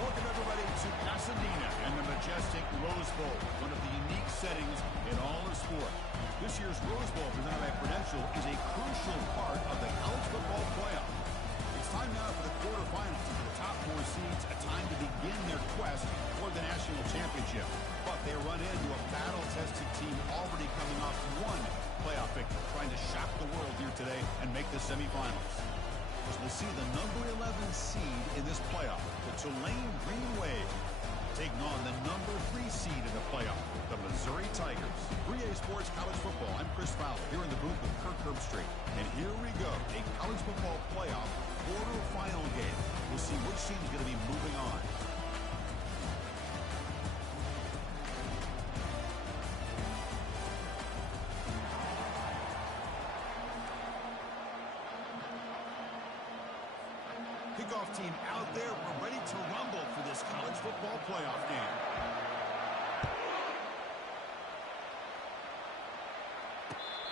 Welcome, everybody, to Pasadena and the majestic Rose Bowl, one of the unique settings in all of sport. This year's Rose Bowl, presented by Prudential, is a crucial part of the college football playoff. It's time now for the quarterfinals, and for the top four seeds, a time to begin their quest for the national championship. But they run into a battle-tested team already coming off one playoff victory, trying to shock the world here today and make the semifinals. As we'll see the number 11 seed in this playoff, the Tulane Green Wave, taking on the number 3 seed in the playoff, the Missouri Tigers. 3A Sports College Football. I'm Chris Fowler here in the booth with Kirk Herbstreit. And here we go, a college football playoff quarterfinal game. We'll see which team is going to be moving on. Kickoff team out there. We're ready to rumble for this college football playoff game.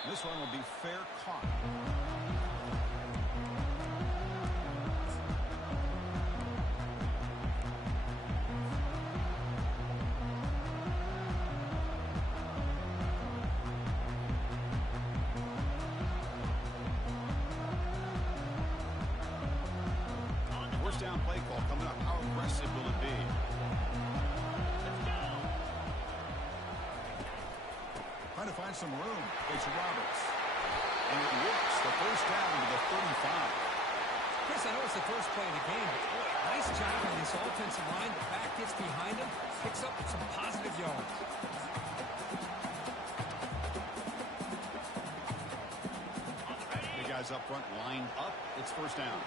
This one will be fair caught. Down play call coming up. How aggressive will it be? Let's go. Trying to find some room. It's Roberts. And it works. The first down to the 35. Chris, I know it's the first play of the game, but boy, nice job on this offensive line. The back gets behind him, picks up some positive yards. The guys up front lined up. It's first down.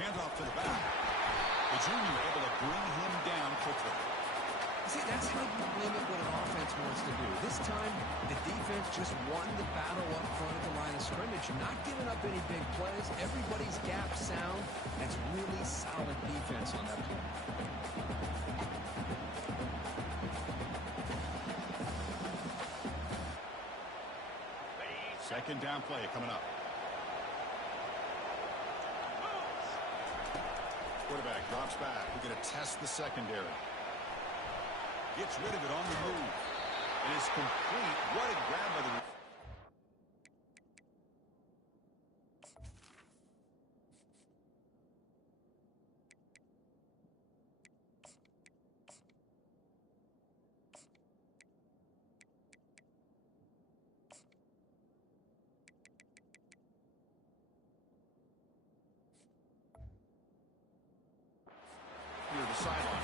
Handoff to the back. The junior able to bring him down quickly. See, that's how you limit what an offense wants to do. This time, the defense just won the battle up front of the line of scrimmage. Not giving up any big plays. Everybody's gap sound. That's really solid defense on that play. Second down play coming up. Quarterback drops back. We're going to test the secondary. Gets rid of it on the move. It is complete. What a grab by the... near the sideline.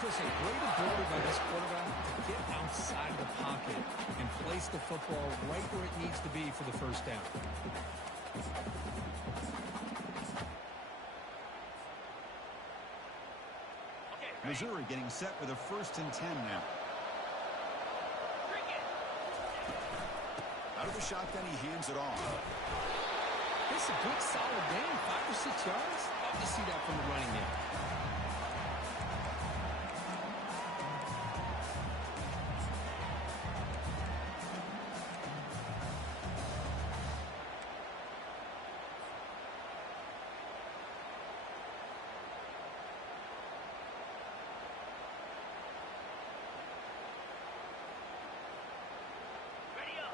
Chris, a great ability by this quarterback to get outside the pocket and place the football right where it needs to be for the first down. Missouri getting set with a 1st and 10 now. Out of the shotgun, he hands it off. This is a good, solid game. 5 or 6 yards. Love to see that from the running game.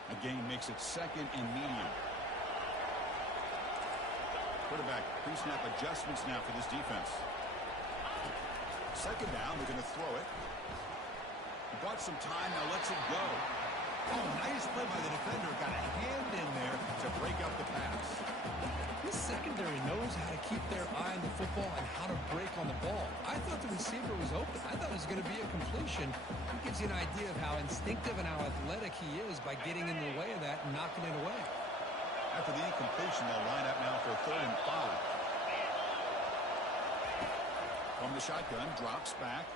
The game makes it 2nd and medium. Quarterback pre-snap adjustments now for this defense. 2nd down, they're going to throw it. He bought some time, now lets it go. Oh, nice play by the defender. Got a hand in there to break up the pass. This secondary knows how to keep their eye on the football and how to break on the ball. I thought the receiver was open. I thought it was going to be a completion. It gives you an idea of how instinctive and how athletic he is by getting in the way of that and knocking it away. After the incompletion, they'll line up now for 3rd and 5. From the shotgun, drops back.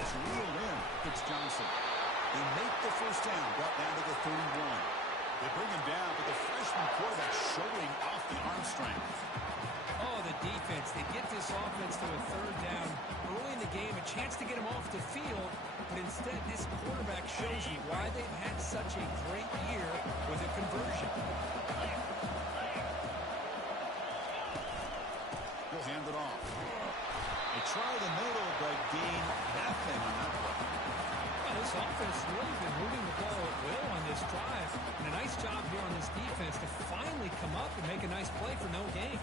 It's reeled in. It's Johnson. They make the first down, brought down to the 31. They bring him down, but the freshman quarterback showing off the arm strength. Oh, the defense. They get this offense to a 3rd down early in the game, a chance to get him off the field, but instead this quarterback shows you why they've had such a great year with a conversion. will hand it off. They try the middle, but gain nothing on that play. Well, this offense has really been moving the ball at will on this drive. And a nice job here on this defense to finally come up and make a nice play for no gain.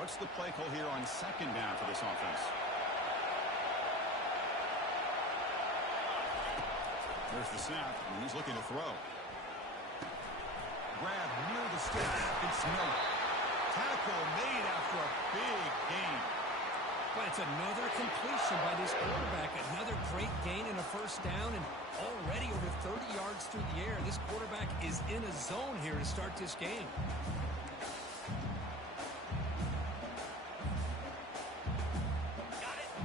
What's the play call here on second down for this offense? There's the snap, and he's looking to throw. Grab near the stick. It's Miller. Tackle made after a big gain. But it's another completion by this quarterback. Another great gain and a first down, and already over 30 yards through the air. This quarterback is in a zone here to start this game.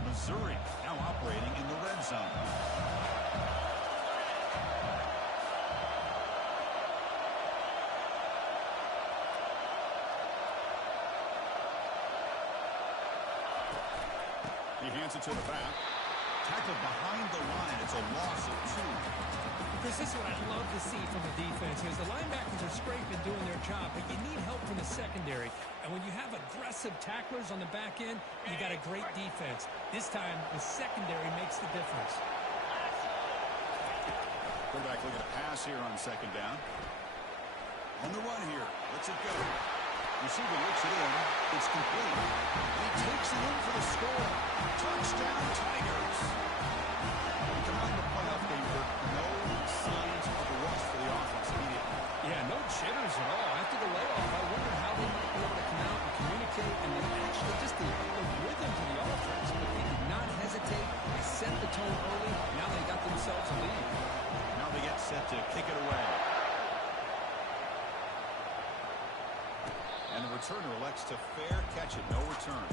Missouri now operating in the red zone. He hands it to the back. Tackled behind the line. It's a loss of 2. This is what I love to see from the defense. Is the linebackers are scraping, doing their job, but you need help from the secondary. And when you have aggressive tacklers on the back end, you got a great defense. This time, the secondary makes the difference. Quarterback looking to pass here on second down. On the run here. Lets it go. Receiver looks it in. It's complete. And he takes it in for the score. Touchdown, Tigers. We come out in the playoff game for no signs of a rust for the offense immediately. Yeah, no jitters at all. After the layoff, I wondered how they might be able to come out and communicate and then actually just the rhythm to the offense. But they did not hesitate. They set the tone early. Now they got themselves a lead. Now they get set to kick it away. And the returner elects to fair catch it. No return.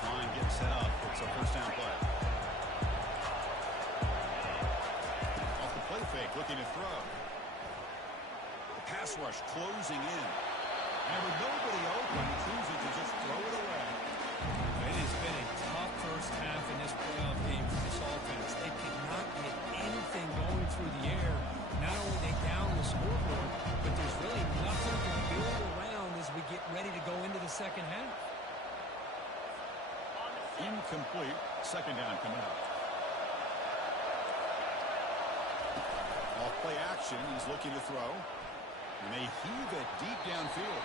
Line getting set up. It's a first down play. Off the play fake, looking to throw. The pass rush closing in. And with nobody open, choosing to just throw it away. It has been a tough first half in this playoff game for this offense. They cannot get anything going through the air. Not only are they down the scoreboard, but there's really nothing to build around as we get ready to go into the second half. Incomplete. Second down coming up. Off play action. He's looking to throw. And they heave it deep downfield.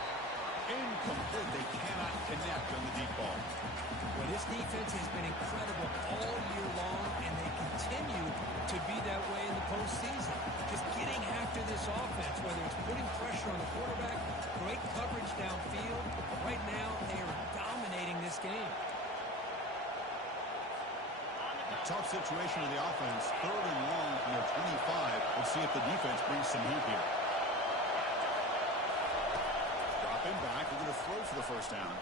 Incomplete. They cannot connect on the deep ball. Well, this defense has been incredible all year long, and they continue to be that way in the postseason. Just getting after this offense, whether it's putting pressure on the quarterback, great coverage downfield. Right now, they are dominating this game. A tough situation of the offense. Third and long from their 25. Let's see if the defense brings some heat here. Dropping back. They're going to throw for the first down.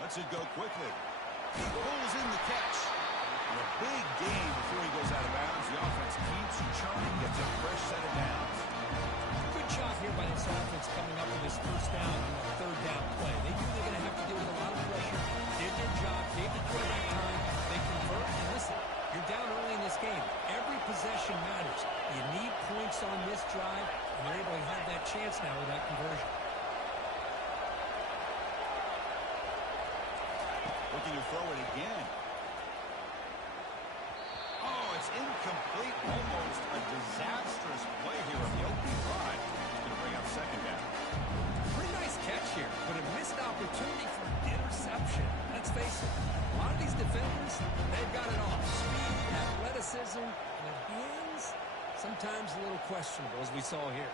Lets it go quickly. He pulls in the catch. And a big gain before he goes out of bounds. The offense keeps churning, gets a fresh set of downs. Good job here by this offense coming up with this first down on the third down play. They knew they're going to have to deal with a lot of pressure. Did their job, gave the quarterback time. They convert, and listen, you're down early in this game. Every possession matters. You need points on this drive, and they're able to have that chance now with that conversion. Looking to throw it again. Oh, it's incomplete. Almost a disastrous play here on the opening drive. It's going to bring up second down. Pretty nice catch here, but a missed opportunity for interception. Let's face it, a lot of these defenders, they've got it all. Speed, athleticism, and hands, sometimes a little questionable, as we saw here.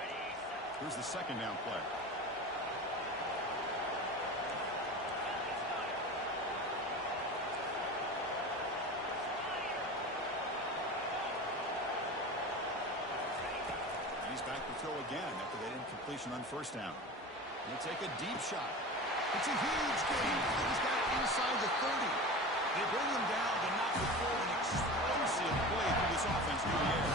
Here's the second down play. Back to throw again after that incompletion on first down. He'll take a deep shot. It's a huge gain. He's got it inside the 30. They bring him down, but not before an explosive play through this offense through the air.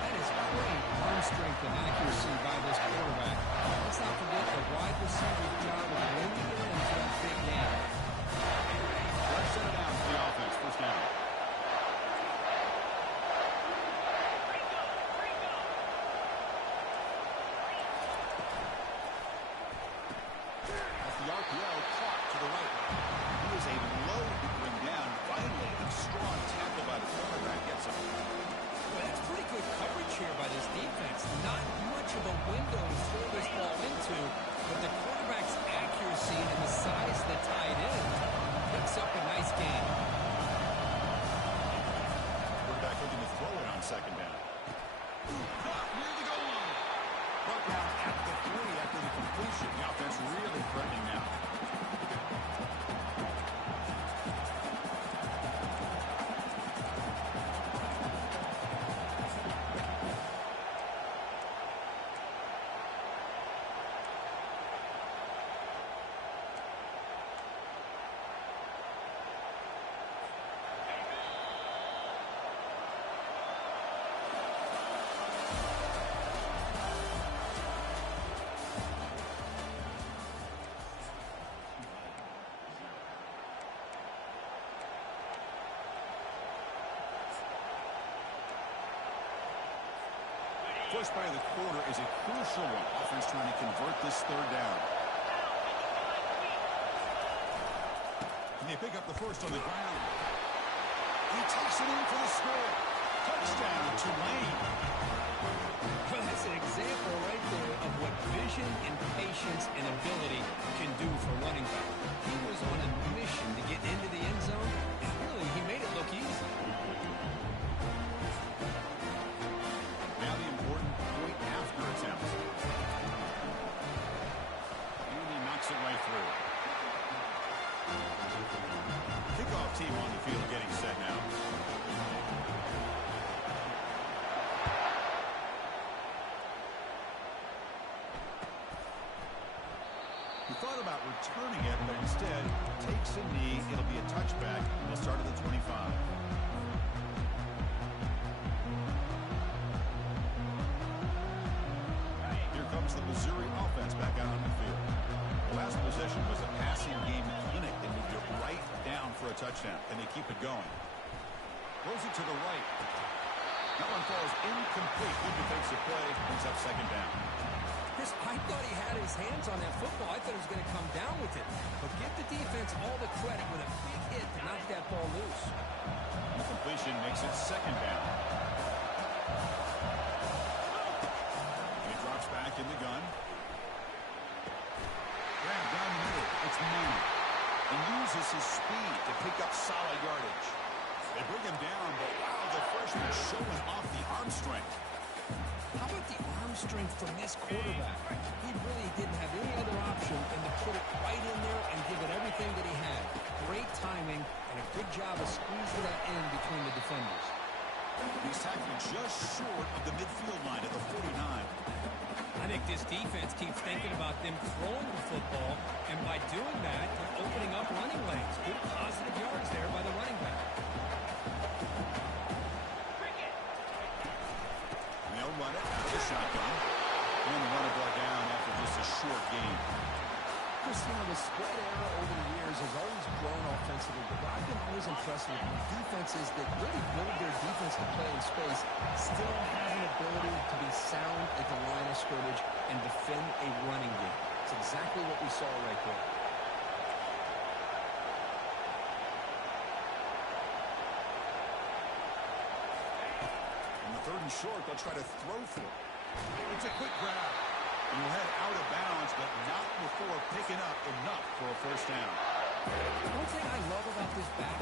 That is great arm strength and accuracy by this quarterback. Let's not forget the RPO caught to the right. He was a load to bring down. Finally, a strong tackle by the cornerback gets him. Well, that's pretty good coverage here by this defense. Not much of a window to throw this ball into, but the quarterback's accuracy and the size of the tight end picks up a nice gain. Quarterback looking to throw it on second down. Caught near the goal line. Brought down at the 3 after the completion. The offense really threatening now. First play of the quarter is a crucial one. Offense trying to convert this third down. And they pick up the first on the ground. He takes it in for the score. Touchdown, Tulane. Well, that's an example right there of what vision and patience and ability can do for running back. He was on a mission to get into the end zone, and really, he made it look easy. Now the important point after attempt. And he knocks it right through. Kickoff team on the field getting set now. He thought about returning it, but instead takes a knee. It'll be a touchback. They'll start at the 25. Here comes the Missouri offense back out on the field. The last possession was a passing game clinic. They moved it right down for a touchdown, and they keep it going. Throws it to the right. That one falls incomplete. Good defensive play. Brings up second down. Chris, I thought he had his hands on that football. I thought he was going to come down with it. But give the defense all the credit with a big hit to knock that ball loose. Incompletion makes it second down. He drops back in the gun. Grab down the middle. It's Mooney. And uses his speed to pick up solid yardage. They bring him down, but wow, the freshman showing off the arm strength. How about the arm strength from this quarterback? He really didn't have any other option than to put it right in there and give it everything that he had. Great timing and a good job of squeezing that in between the defenders. He's tackled just short of the midfield line at the 49. I think this defense keeps thinking about them throwing the football, and by doing that, they're opening up running lanes. Good positive yards there by the running back. They'll run it out of the shotgun. And the runner brought down after just a short gain. Chris, the spread era over the years has always grown offensively, but I've been always impressed with defenses that really build their defensive play in space, still have an ability to be sound at the line of scrimmage and defend a running game. It's exactly what we saw right there. Third and short, they'll try to throw for it. It's a quick grab. And he'll head out of bounds, but not before picking up enough for a first down. One thing I love about this back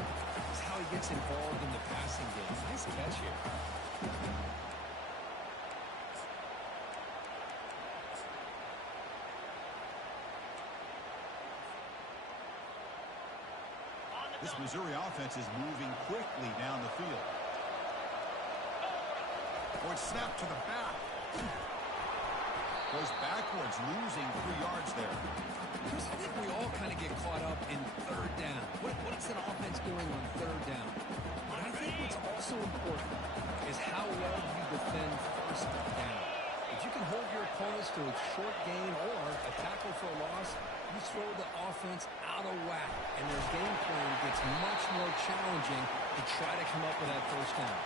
is how he gets involved in the passing game. Nice catch here. This Missouri offense is moving quickly down the field. Oh, it's snapped to the back. Goes backwards, losing 3 yards there. Chris, I think we all kind of get caught up in third down. What is an offense doing on third down? But I think what's also important is how well you defend first down. If you can hold your opponents to a short gain or a tackle for a loss, you throw the offense out of whack, and their game plan gets much more challenging to try to come up with that first down.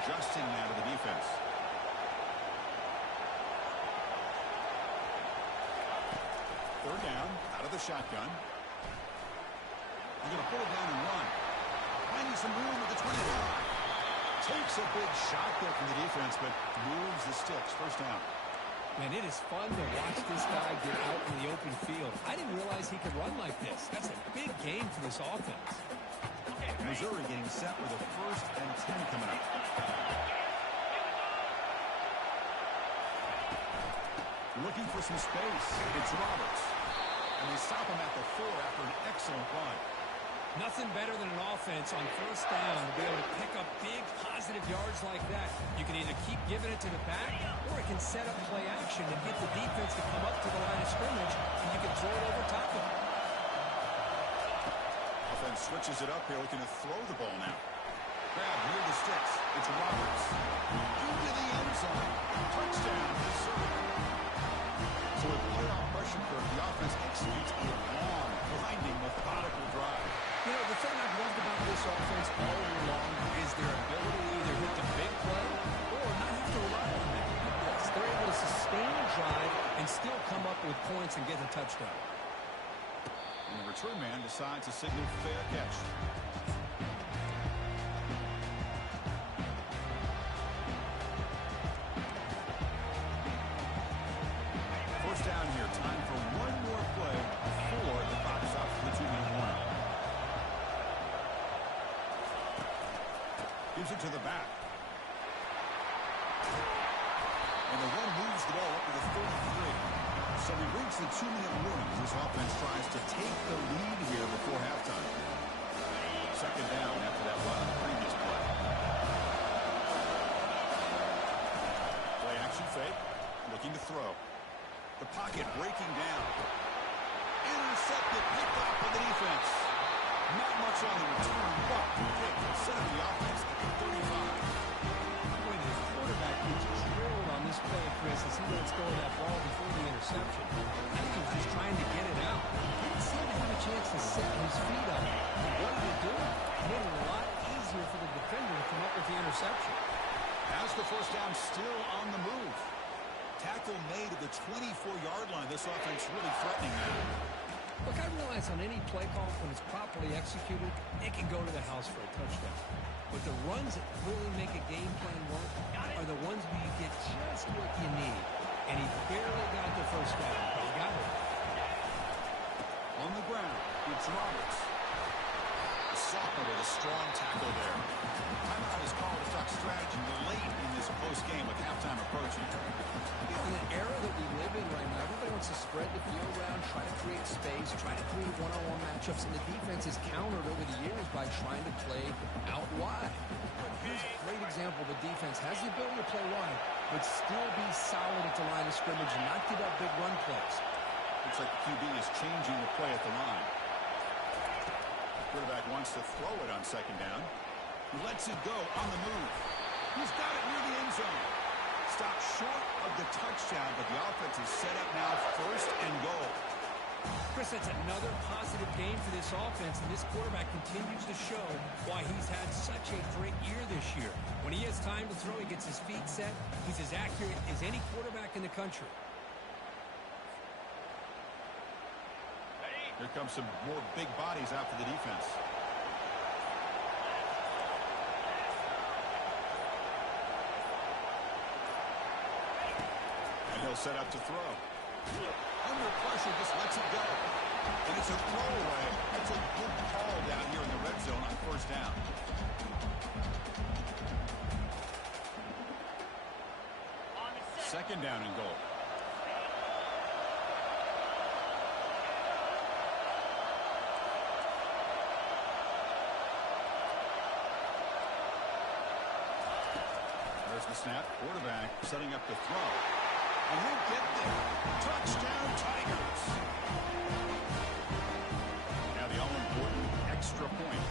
adjusting now to the defense. Third down, out of the shotgun. They're going to pull it down and run. Finding some room at the 20-yard line. Takes a big shot there from the defense, but moves the sticks. First down. Man, it is fun to watch this guy get out in the open field. I didn't realize he could run like this. That's a big game for this offense. Missouri getting set with a 1st and 10 coming up. Looking for some space. It's Roberts. And they stop him at the 4 after an excellent run. Nothing better than an offense on 1st down to be able to pick up big positive yards like that. You can either keep giving it to the back, or it can set up play action and get the defense to come up to the line of scrimmage, and you can throw it over top of it. Offense switches it up here, looking to throw the ball now. Grab near the sticks. It's Roberts. Into the end zone. Touchdown, Missouri. So with playoff pressure curve, the offense executes a long, blinding, methodical drive. You know, the thing I've loved about this offense all year long is their ability to either hit the big play or not have to rely on that. Yes, they're able to sustain a drive and still come up with points and get a touchdown. And the return man decides to signal fair catch. First down here. Time for one more play before the clock stops for the 2-minute warning. Gives it to the back. And the run moves the ball up to the 33. So we reach the 2-minute warning as this offense tries to take the lead here before halftime. Second down after that run on the previous play. Play action fake. Looking to throw. The pocket breaking down. Intercepted. Picked off by the defense. Not much on the return, but set up the offense at the 35. Boy, the quarterback gets drilled on this play, Chris, as he lets go of that ball before the interception. I think he was just trying to get it out. He didn't seem to have a chance to set his feet on it. What did he do? It made it a lot easier for the defender to come up with the interception. As the first down still on the move. Tackle made at the 24-yard line. This offense really threatening now. Look, I realize on any play call, when it's properly executed, it can go to the house for a touchdown. But the runs that really make a game plan work are the ones where you get just what you need. And he barely got the first down, but he got it. On the ground, it's Roberts. The sophomore with a strong tackle there. Timeout is called to talk strategy late in this close game with halftime approaching. You know, in the era that we live in right now, everybody wants to spread the field around, try to create space, try to create one-on-one matchups, and the defense is countered over the years by trying to play out wide. But here's a great example. The defense has the ability to play wide, but still be solid at the line of scrimmage and not give up big run plays. Looks like the QB is changing the play at the line. Quarterback wants to throw it on second down. He lets it go on the move. He's got it near the end zone. Stopped short of the touchdown, but the offense is set up now 1st and goal. Chris, that's another positive game for this offense, and this quarterback continues to show why he's had such a great year this year. When he has time to throw, he gets his feet set. He's as accurate as any quarterback in the country. Here comes some more big bodies out for the defense. And he'll set up to throw. Under pressure, just lets it go. And it's a throwaway. That's a good call down here in the red zone on 1st down. Second down and goal. There's the snap. Quarterback setting up the throw. And he'll get there. Touchdown, Tigers. Now the all-important extra point.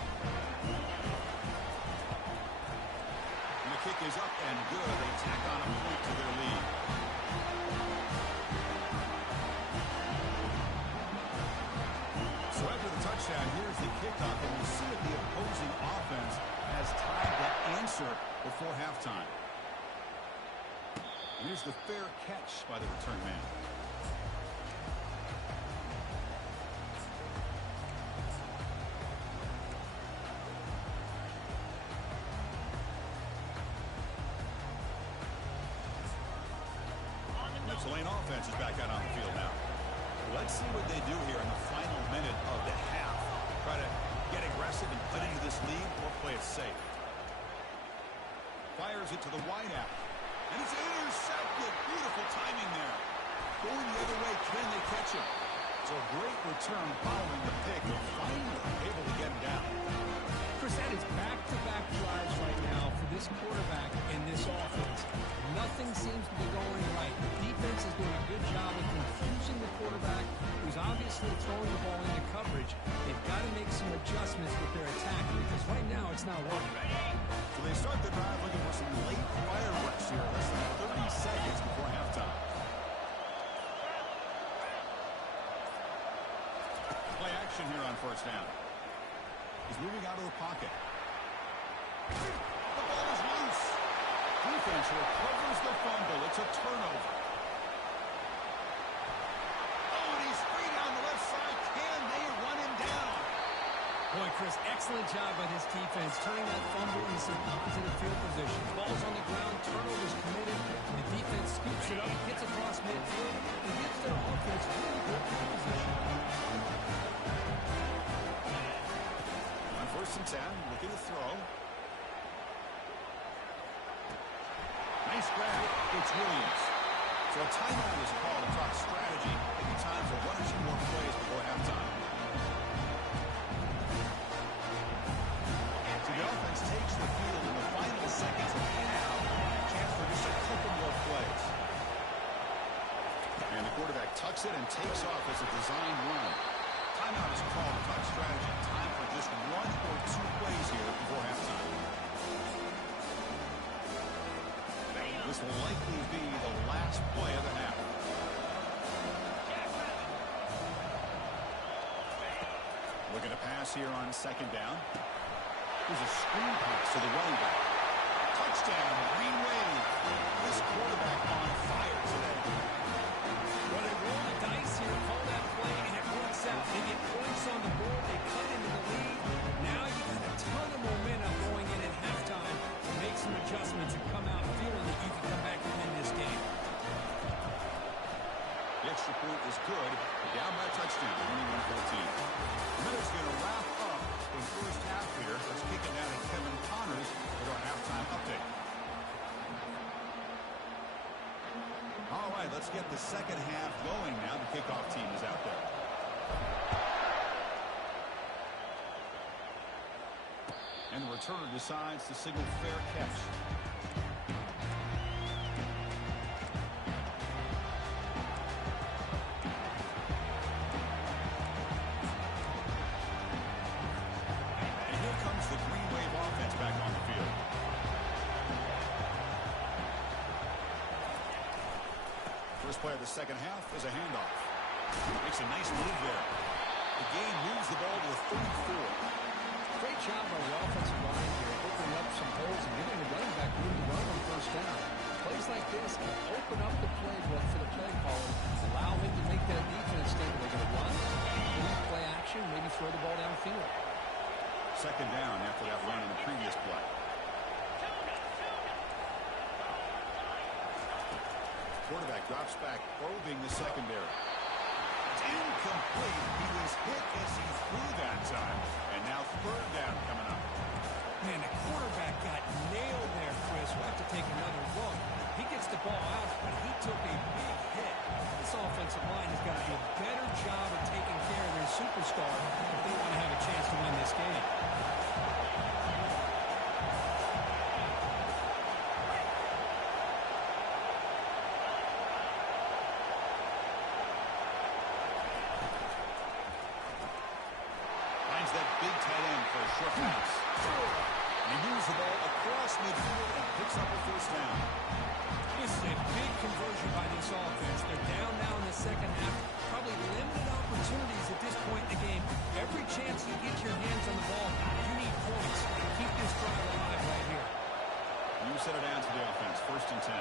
And the kick is up and good. They tack on a point to their lead. So after the touchdown, touchdown. Here's the kickoff, and we'll see if the opposing offense has time to answer before halftime. Here's the fair catch by the return man. The Tulane offense is back out on the field now. Let's see what they do here in the final minute of the half. Try to get aggressive and cut into this lead or play it safe. Fires it to the wideout. And it's intercepted. Beautiful timing there. Going the other way, can they catch him? So a great return following the pick. They're finally able to get him down. Chris, that is back-to-back drives right now for this quarterback and this offense. Nothing seems to be going right. The defense is doing a good job of confusing the quarterback, who's obviously throwing the ball into coverage. They've got to make some adjustments with their attack because right now it's not working. So they start the drive looking for some late fireworks here. Less than 30 seconds before halftime. Play action here on first down. He's moving out of the pocket. The ball is loose. Defense recovers the fumble. It's a turnover. Oh, and he's free down the left side. Can they run him down? Boy, Chris, excellent job by this defense, turning that fumble into some positive field position. Ball's on the ground, turnovers committed. The defense scoops it up, gets across midfield, and gives their offense really good field position. On first and 10, looking to throw. Nice grab. It's Williams. So a timeout is called to talk strategy. Maybe time for one or two more plays before halftime. So the offense takes the field in the final seconds of the half. Chance for just a couple more plays. And the quarterback tucks it and takes off as a designed run. Timeout is called to talk strategy. Time for just one or two plays here before halftime. This will likely be the last play of the half. Looking to pass here on second down. Here's a screen pass to the running back. Touchdown, Green Wave. This quarterback on fire today. Well, they roll the dice here, call that play, and it works out. They get points on the board, they cut into the lead. Now you got a ton of momentum going in at halftime to make some adjustments and come out feeling that you can come back and win this game. The extra point is good. Down by a touchdown, 21-14. Minutes going to wrap up the first half here. Let's kick it down to Kevin Connors with our halftime update. All right, let's get the second half going now. The kickoff team is out there. And the returner decides to signal fair catch. And here comes the Green Wave offense back on the field. First play of the second half is a handoff. Makes a nice move there. The game moves the ball to the 34. Great job by the offensive line here, opening up some holes and giving the running back room to run on first down. Plays like this can open up the playbook for the play caller, allow him to make that defense think they're going to run, play action, maybe throw the ball downfield. Second down after that run in the previous play. Quarterback drops back, probing the secondary. It's incomplete. He was hit as he threw that time. And now third down coming up. Man, the quarterback got nailed there, Chris. We'll have to take another look. He gets the ball out, but he took a big hit. This offensive line has got to do a better job of taking care of their superstar if they want to have a chance to win this game. That big tight end for a short pass. And he moves the ball across midfield and picks up a first down. This is a big conversion by this offense. They're down now in the second half. Probably limited opportunities at this point in the game. Every chance you get your hands on the ball, you need points. Keep this drive alive right here. You set it down to the offense. 1st and 10.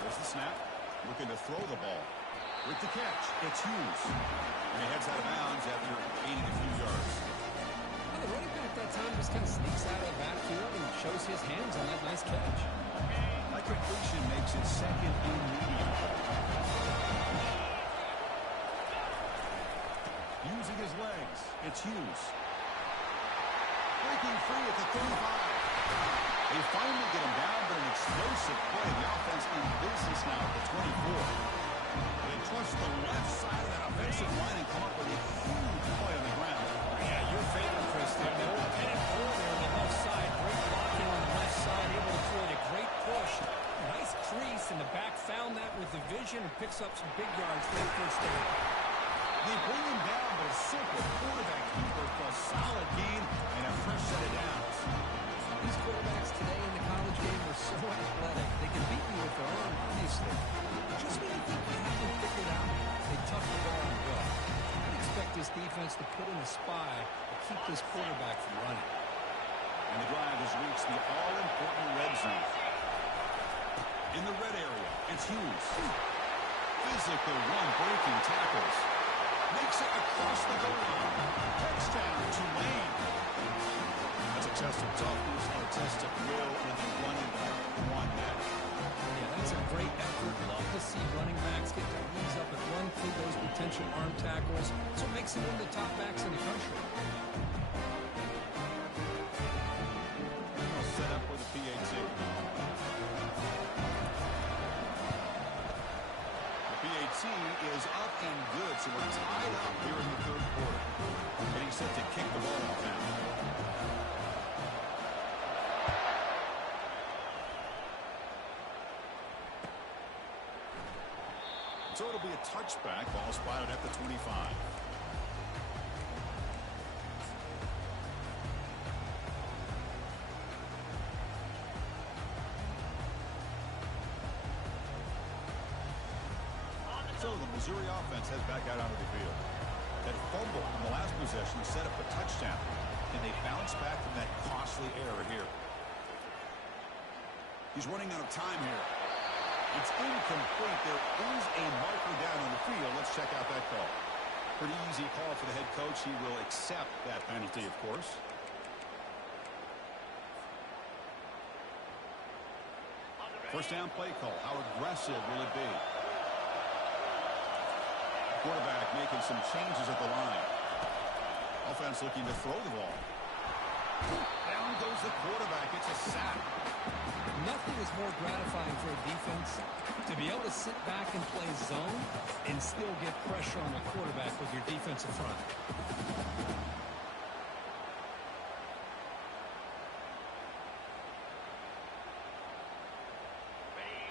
There's the snap. Looking to throw the ball. With the catch, it's Hughes. And he heads out of bounds after gaining a few yards. Well, the running back that time just kind of sneaks out of the backfield and shows his hands on that nice catch. That completion makes it 2nd and medium. Using his legs, it's Hughes. Breaking free at the 35. They finally get him down, but an explosive play. The offense in business now at the 24. They trust the left side of that offensive line and come up with a huge play on the ground. Yeah, your favorite, Chris. They were headed over there on the left side. Great blocking on the left side. Able to throw it a great push. Nice crease in the back. Found that with the vision and picks up some big yards for the first down. They bring him down, but a simple quarterback keeper for a solid gain and a fresh set of downs. These quarterbacks today in the college game are so athletic. They can beat you with their arm, obviously. Just when you think you have them figured out, they tuck the ball and go. I'd expect this defense to put in a spy to keep this quarterback from running. And the drive has reached the all-important red zone. In the red area, it's Hughes. Physical run-breaking tackles. Makes it across the goal line. Touchdown, Tulane. That's a test of toughness, a test of will, and the running back won that. Yeah, that's a great effort. Love to see running backs get their knees up and run through those potential arm tackles. That's what makes them one of the top backs in the country. We'll set up with a PAT. The PAT is up and good, so we're tied up here in the 3rd quarter. Getting set to kick the ball off now. So it'll be a touchback. Ball spotted at the 25. So the Missouri offense heads back out onto the field. That fumble in the last possession set up a touchdown. And they bounce back from that costly error here. He's running out of time here. It's incomplete. There is a marker down on the field. Let's check out that call. Pretty easy call for the head coach. He will accept that penalty, of course. First down play call. How aggressive will it be? Quarterback making some changes at the line. Offense looking to throw the ball. Down goes the quarterback. It's a sack. Nothing is more gratifying for a defense to be able to sit back and play zone and still get pressure on the quarterback with your defensive front.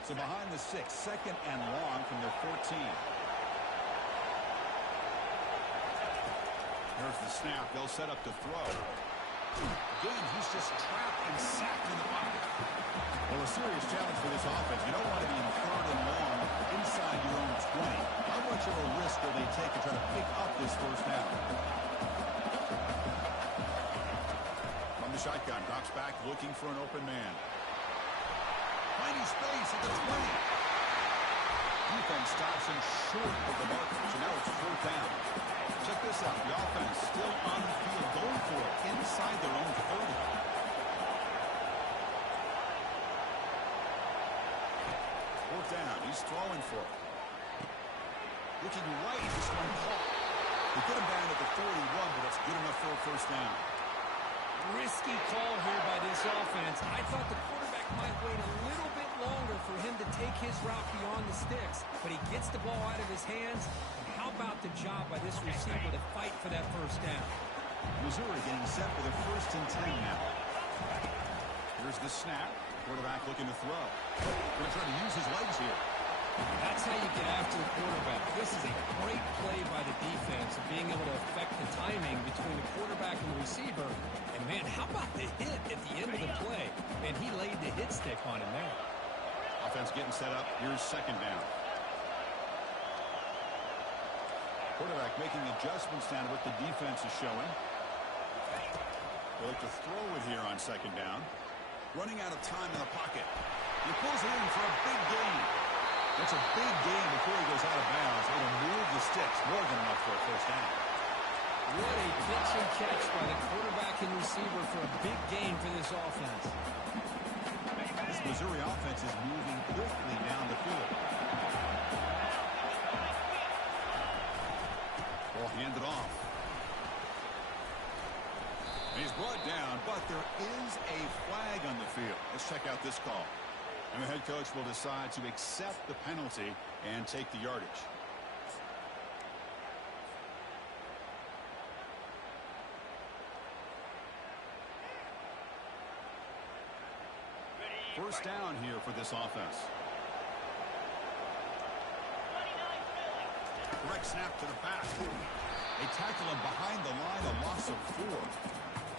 So behind the 6, 2nd and long from their 14. There's the snap. They'll set up to throw. Again, he's just trapped and sacked in the pocket. Well, a serious challenge for this offense. You don't want to be in 3rd and long inside your own 20. How much of a risk will they take to try to pick up this first down? From the shotgun, drops back looking for an open man. Finding space at the 20. Defense stops him short of the marker. So now it's 4th down. Check this out. The offense still on the field, going for it inside their own 30. 4th down. He's throwing for it. Looking right. This one caught. They get him down at the 41, but it's good enough for a first down. Risky call here by this offense. I thought the quarterback might wait a little bit longer for him to take his route beyond the sticks, but he gets the ball out of his hands. And how about the job by this receiver to fight for that first down? Missouri getting set for the 1st and 10 now. Here's the snap. Quarterback looking to throw. Going to try to use his legs here. That's how you get after the quarterback. This is a great play by the defense of being able to affect the timing between the quarterback and the receiver. And, man, how about the hit at the end of the play? Man, he laid the hit on him there. Offense getting set up. Here's second down. Quarterback making adjustments down to what the defense is showing. They look to throw it here on second down. Running out of time in the pocket. He pulls it in for a big gain. That's a big gain before he goes out of bounds. It'll move the sticks more than enough for a first down. What a pitch and catch by the quarterback and receiver for a big gain for this offense. This Missouri offense is moving quickly down the field. Ball handed off. And he's brought down, but there is a flag on the field. Let's check out this call. And the head coach will decide to accept the penalty and take the yardage. First down here for this offense. Direct snap to the back. They tackle him behind the line, a loss of 4.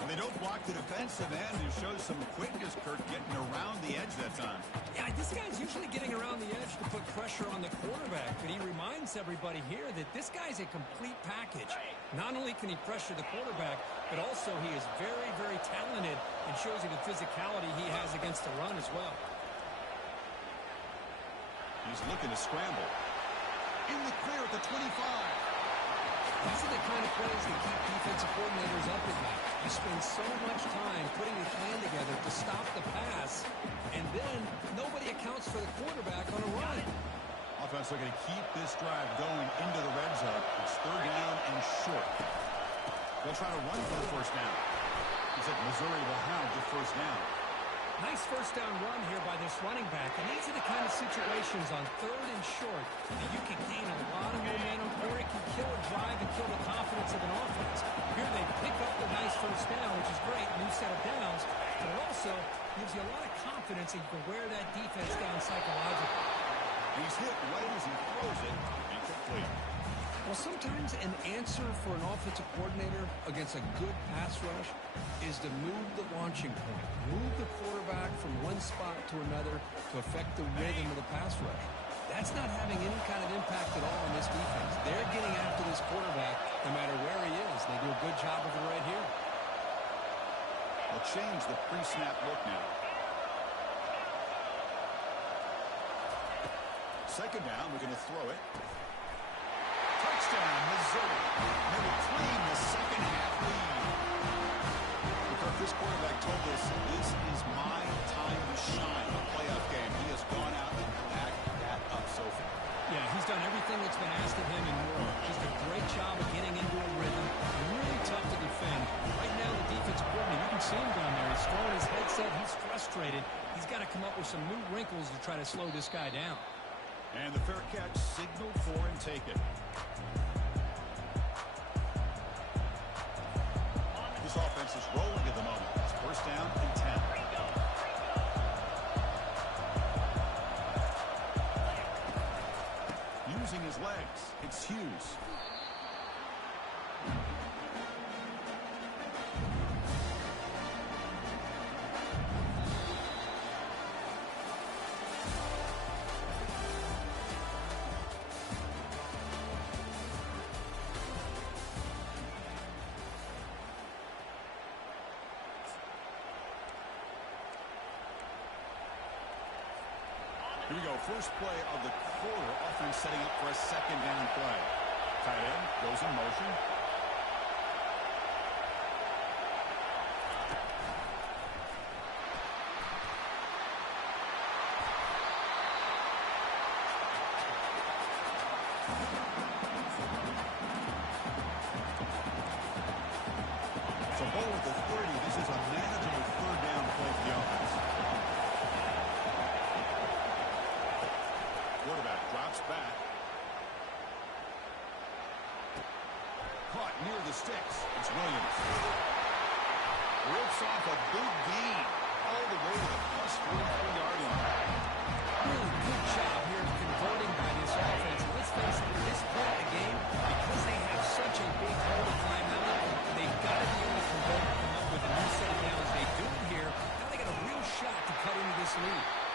And they don't block the defensive end, who shows some quickness, Kurt, getting around the edge that time. Yeah, this guy's usually getting around the edge to put pressure on the quarterback, but he reminds everybody here that this guy's a complete package. Not only can he pressure the quarterback, but also he is very, very talented and shows you the physicality he has against the run as well. He's looking to scramble. In the clear at the 25. These are the kind of plays that keep defensive coordinators up at night. You spend so much time putting a plan together to stop the pass, and then nobody accounts for the quarterback on a run. Offense looking to keep this drive going into the red zone. It's third down and short. They'll try to run for the first down. Looks like Missouri will have the first down. Nice first down run here by this running back, and these are the kind of situations on third and short that you can gain a lot of momentum, or it can kill a drive and kill the confidence of an offense. Here they pick up the nice first down, which is great, new set of downs, but it also gives you a lot of confidence that you can wear that defense down psychologically. He's hit right as he throws it, incomplete. Well, sometimes an answer for an offensive coordinator against a good pass rush is to move the launching point, move the quarterback from one spot to another to affect the rhythm of the pass rush. That's not having any kind of impact at all on this defense. They're getting after this quarterback no matter where he is. They do a good job of it right here. They'll change the pre-snap look now. Second down, we're going to throw it. Touchdown, Missouri. They will claim the second half lead. Because this quarterback told us this is my time to shine in a playoff game. He has gone out and backed that up so far. Yeah, he's done everything that's been asked of him and more. Just a great job of getting into a rhythm. Really tough to defend. Right now, the defensive coordinator, you can see him down there. He's throwing his headset. He's frustrated. He's got to come up with some new wrinkles to try to slow this guy down. And the fair catch signaled for and taken. This offense is rolling at the moment. It's first down and 10. Using his legs, it's Hughes. Here we go. First play of the quarter. Offense setting up for a second down play. Tight end goes in motion. So ball at the 30. This is a manageable third down play for the offense. Quarterback drops back. Caught near the sticks. It's Williams. Rips off a big gain all the way to the plus 43-yard line. Really good job here of converting by this offense. Let's face it, at this point in the game, because they have such a big hole to climb out of, they've got to be able to convert and come up with a new set of downs. They do it here. Now they got a real shot to cut into this lead.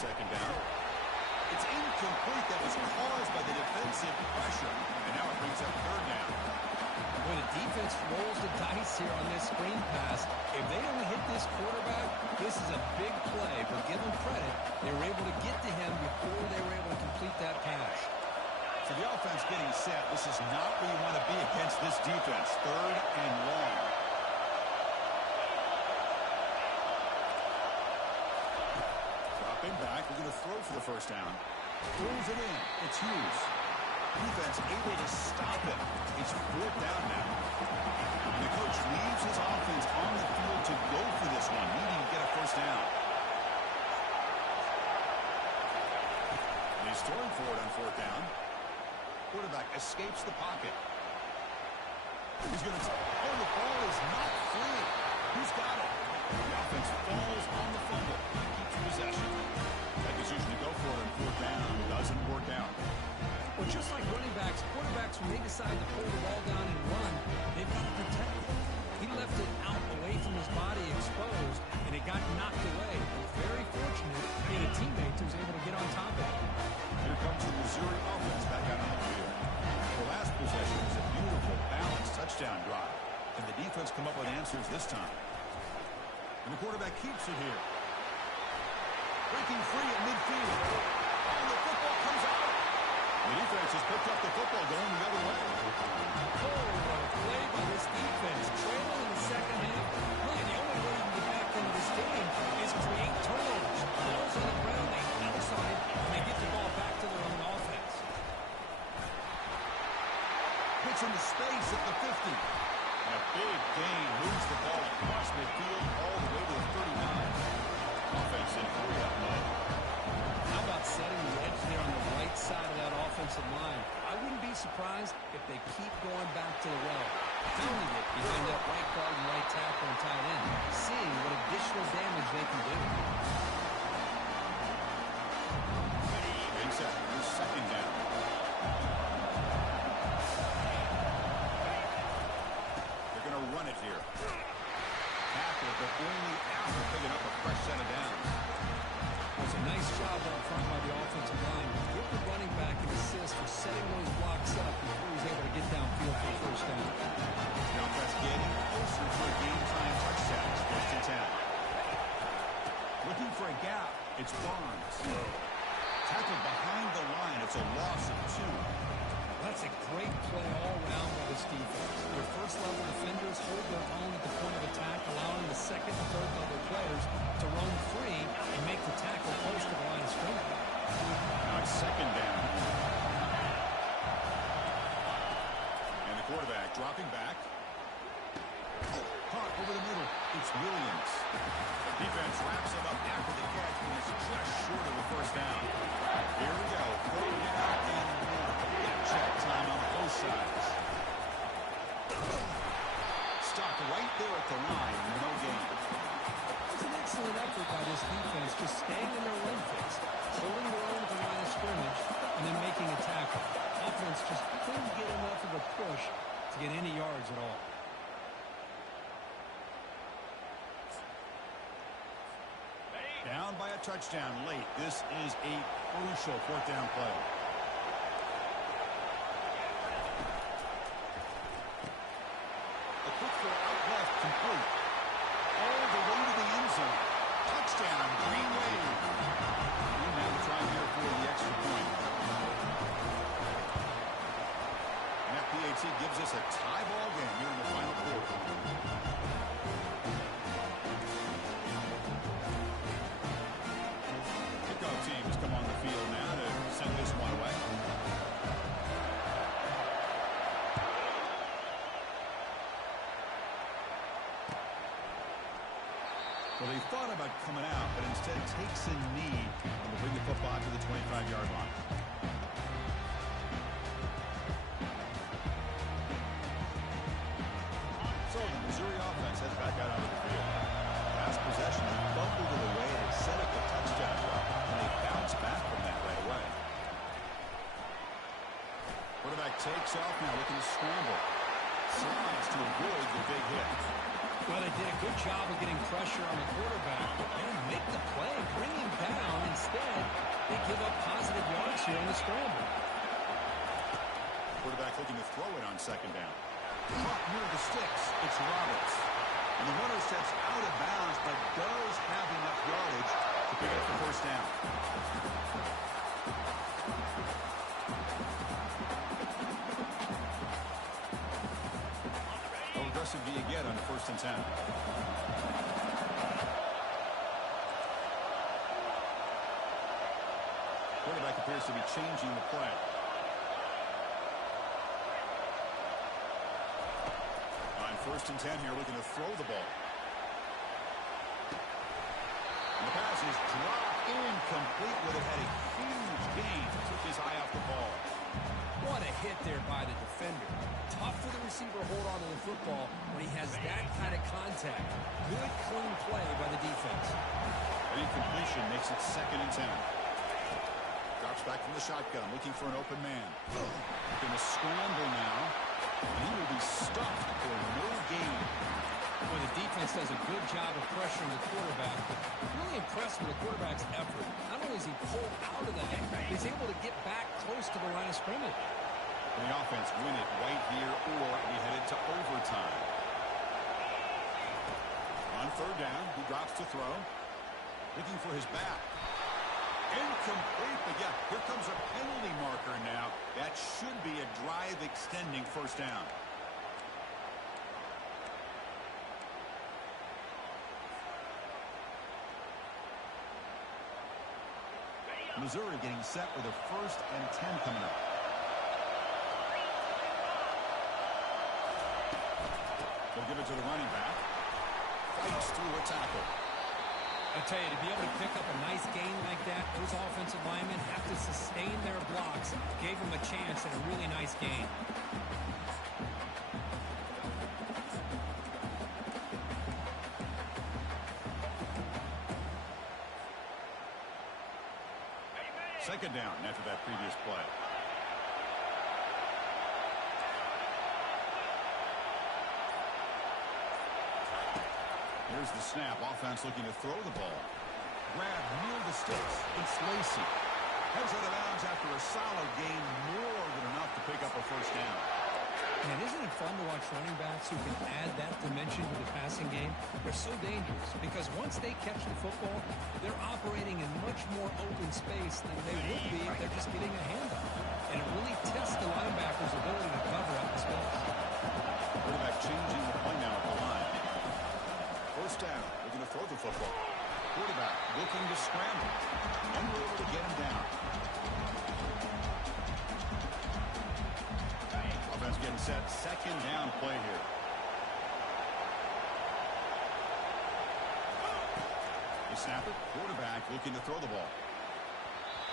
second down. It's incomplete. That was caused by the defensive pressure. And now it brings up third down. When the defense rolls the dice here on this screen pass, if they don't hit this quarterback, this is a big play. But give them credit, they were able to get to him before they were able to complete that pass. So the offense getting set. This is not where you want to be against this defense. Third and long. Dropping back. We're going to throw for the first down. Throws it in. It's Hughes. Defense able to stop him. It's fourth down now. And the coach leaves his offense on the field to go for this one, needing to get a first down. And he's throwing for it on fourth down. Quarterback escapes the pocket. He's going to... Oh, the ball is not free. Who's got it? The offense falls on the fumble. Keeps possession. That decision to go for it on fourth down doesn't work out. Well, just like running backs, quarterbacks, when they decide to pull the ball down and run, they've got to protect it. He left it out away from his body exposed, and it got knocked away. Very fortunate he had a teammate who was able to get on top of it. Here comes the Missouri offense back out on the field. The last possession was a beautiful, balanced touchdown drive. And the defense come up with answers this time. And the quarterback keeps it here. Breaking free at midfield. And the football comes out. The defense has picked up the football going the other way. Oh, what a play by this defense. Trailing in the second half. Really, the only way you can get back into this game is create turnovers. Balls on the ground, they outside, and they get the ball back to their own offense. Hits into space at the 50. And a big gain moves the ball across midfield all the way to the 39. Offense in hurry-up mode. How about setting the edge there on the right side of that offensive line? I wouldn't be surprised if they keep going back to the well, pounding it behind that right guard and right tackle and tight end, seeing what additional damage they can do. Big set. Here's second down. They're going to run it here. Tackle, but only after picking up a fresh set of downs. It's a nice job up front by the offensive line. Give the running back an assist for setting those blocks up before he's able to get downfield for the first down. The offense getting closer to a game-time touchdown. It's first and 10. Looking for a gap. It's Barnes. Tackled behind the line. It's a loss of 2. That's a great play all around by this defense. Their first-level defenders hold their own at the point of attack, allowing the second and third-level players to roam free and make the tackle close to the line of scrimmage. Now it's second down. And the quarterback dropping back. Caught over the middle. It's Williams. The defense wraps him up after the catch, and it's just short of the first down. Here we go. Third down and 1. Check time on both sides. Stopped right there at the line. No gain. It's an excellent effort by this defense, just staying in their run fix, holding their own at the line of scrimmage, and then making a tackle. Offense just couldn't get enough of a push to get any yards at all. Down by a touchdown late. This is a crucial fourth down play. A quick throw out left, complete. All the way to the end zone. Touchdown, Green Wave. Green now trying here for the extra point. And that PAT gives us a tie ball game here in the final quarter. Teams come on the field now to send this one away. Well, they thought about coming out, but instead takes a knee and will bring the football to the 25-yard line. So the Missouri offense heads back out onto the field. Last possession, they fumbled it away and set up the touchdown drive. Bounce back from that right away. Quarterback takes off now, looking to scramble. Slides to avoid the big hit. Well, they did a good job of getting pressure on the quarterback and make the play, bring him down. Instead, they give up positive yards here on the scramble. Quarterback looking to throw it on second down. Caught near the sticks. It's Roberts. And the runner steps out of bounds, but does have enough yardage to pick up the first down. How aggressive do you get on 1st and 10? Quarterback appears to be changing the play. On 1st and 10 here, looking to throw the ball. And the pass is dropped incomplete. Would have had a huge gain. Took his eye off the ball. What a hit there by the defender. Tough for the receiver to hold on to the football when he has that kind of contact. Good, clean play by the defense. An incompletion makes it 2nd and 10. Drops back from the shotgun, looking for an open man. Going to scramble now, and he will be stuffed for no gain. Well, the defense does a good job of pressuring the quarterback. Really impressed with the quarterback's effort. Not only is he pulled out of that, he's able to get back close to the line of scrimmage. And the offense win it right here, or we headed to overtime. On 3rd down, he drops to throw. Looking for his back. Incomplete, but yeah, here comes a penalty marker now. That should be a drive-extending 1st down. Missouri getting set with a 1st and 10 coming up. They'll give it to the running back. Fights through a tackle. I tell you, to be able to pick up a nice gain like that, those offensive linemen have to sustain their blocks. Gave them a chance at a really nice gain. Second down after that previous play. Here's the snap. Offense looking to throw the ball. Grab near the sticks. It's Lacey. Heads out of bounds after a solid gain. More than enough to pick up a 1st down. Man, isn't it fun to watch running backs who can add that dimension to the passing game? They're so dangerous because once they catch the football, they're operating in much more open space than they would be if they're just getting a handoff. And it really tests the linebacker's ability to cover up the space. Quarterback changing the play now at the line. 1st down. Looking to throw the football. Quarterback looking to scramble. Unable to get him down. Offense getting set. 2nd down play here. The snapper. Quarterback looking to throw the ball.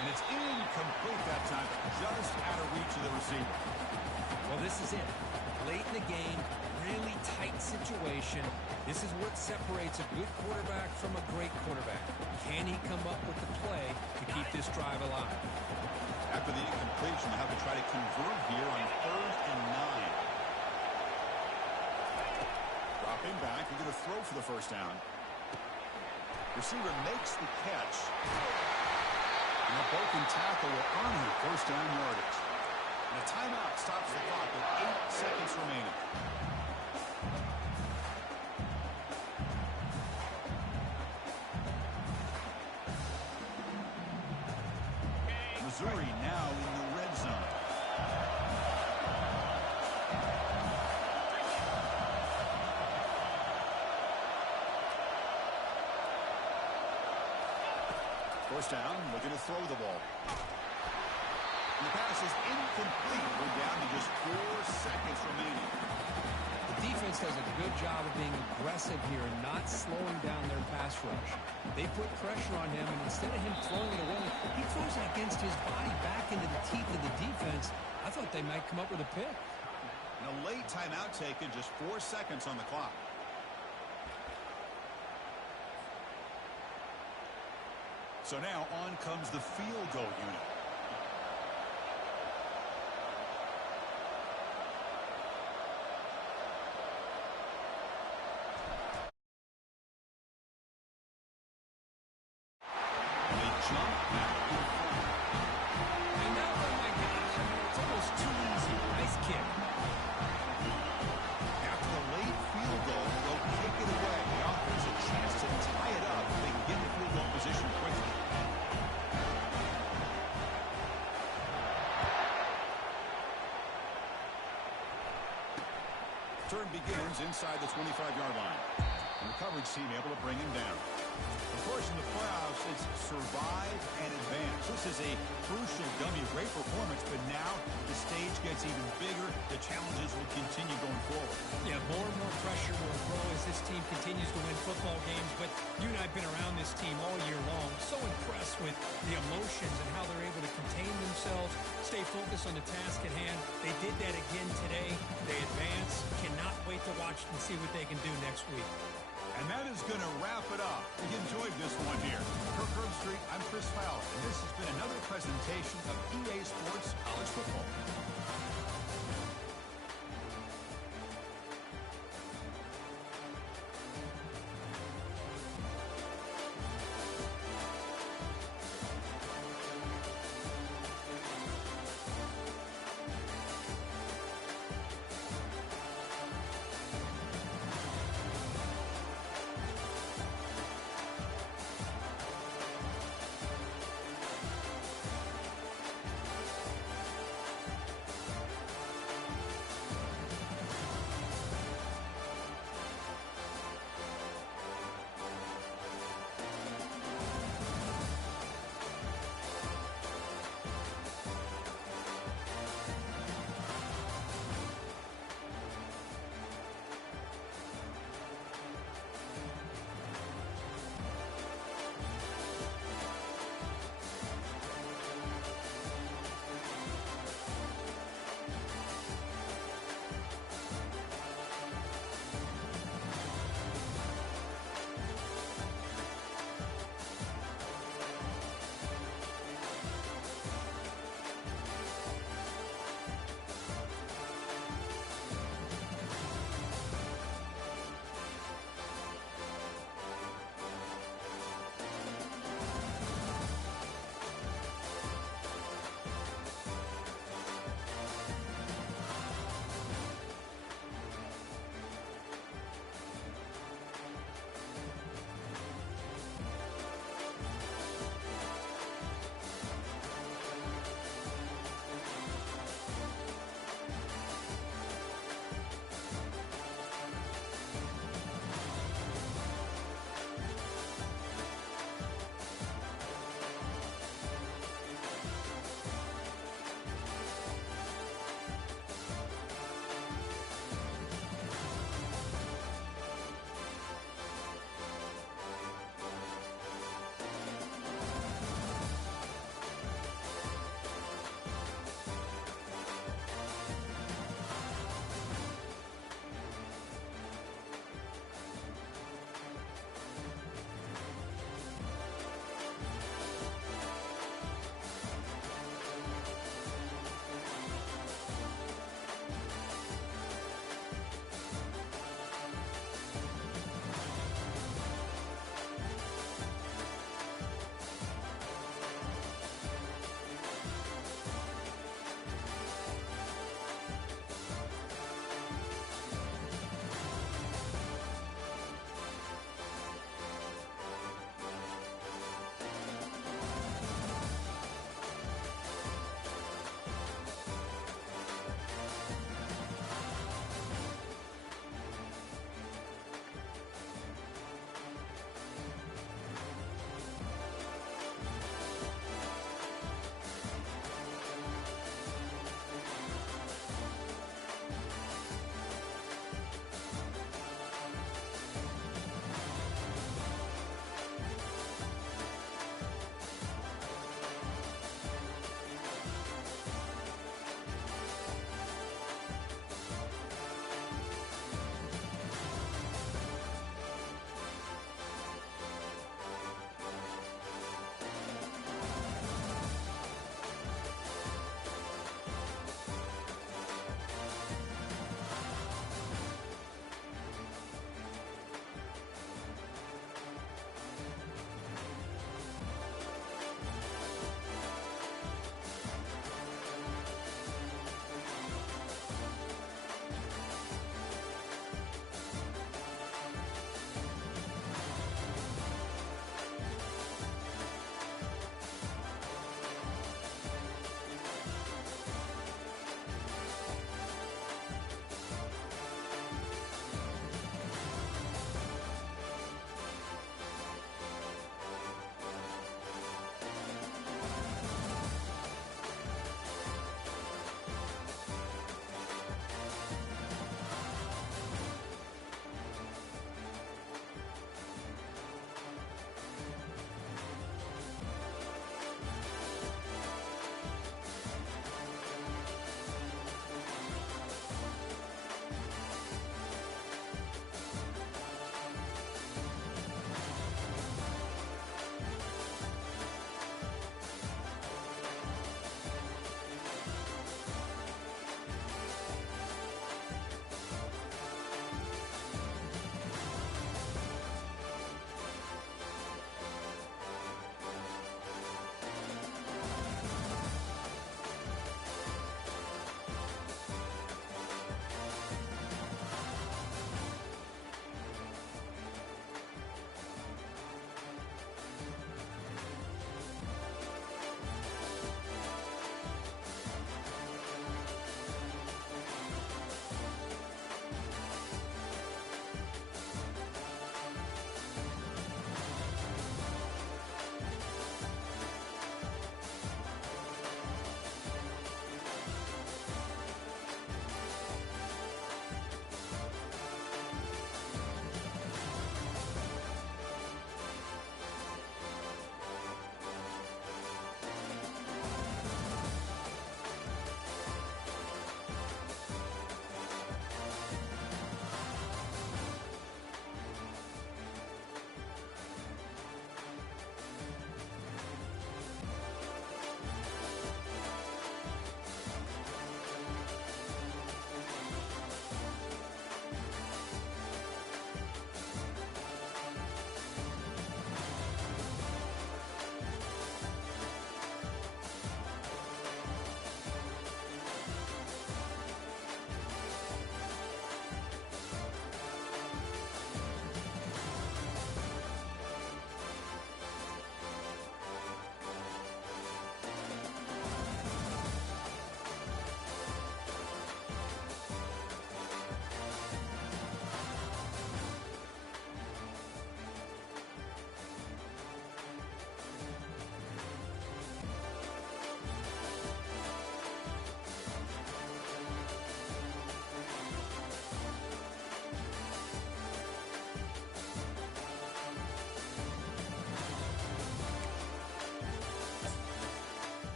And it's incomplete that time. Just out of reach of the receiver. Well, this is it. Late in the game, really tight situation. This is what separates a good quarterback from a great quarterback. Can he come up with the play to keep this drive alive? After the incompletion, you have to try to convert here on 3rd and 9. Dropping back, we're going to throw for the 1st down. Receiver makes the catch. And a broken tackle will earn him 1st down yardage. And a timeout stops the clock with 8 seconds remaining. Missouri now in the red zone. First down, looking to throw the ball. And the pass is incomplete. We're down to just 4 seconds remaining. The defense does a good job of being aggressive here and not slowing down their pass rush. They put pressure on him, and instead of him throwing it away, he throws it against his body back into the teeth of the defense. I thought they might come up with a pick. And a late timeout taken, just 4 seconds on the clock. So now on comes the field goal unit. Turn begins inside the 25-yard line. And the coverage team able to bring him down. Of course, in the playoffs, it's survive and advance. This is a crucial W. Great performance, but now the stage gets even bigger. The challenges will continue going forward. Yeah, more and more pressure will grow as this team continues to win football games. But you and I have been around this team all year long. So impressed with the emotions and how they're able to contain themselves, stay focused on the task at hand. They did that again today. They advance. Cannot wait to watch and see what they can do next week. And that is going to wrap it up. We enjoyed this one here. Kirk Herbstreit, I'm Chris Fowler, and this has been another presentation of EA Sports College Football.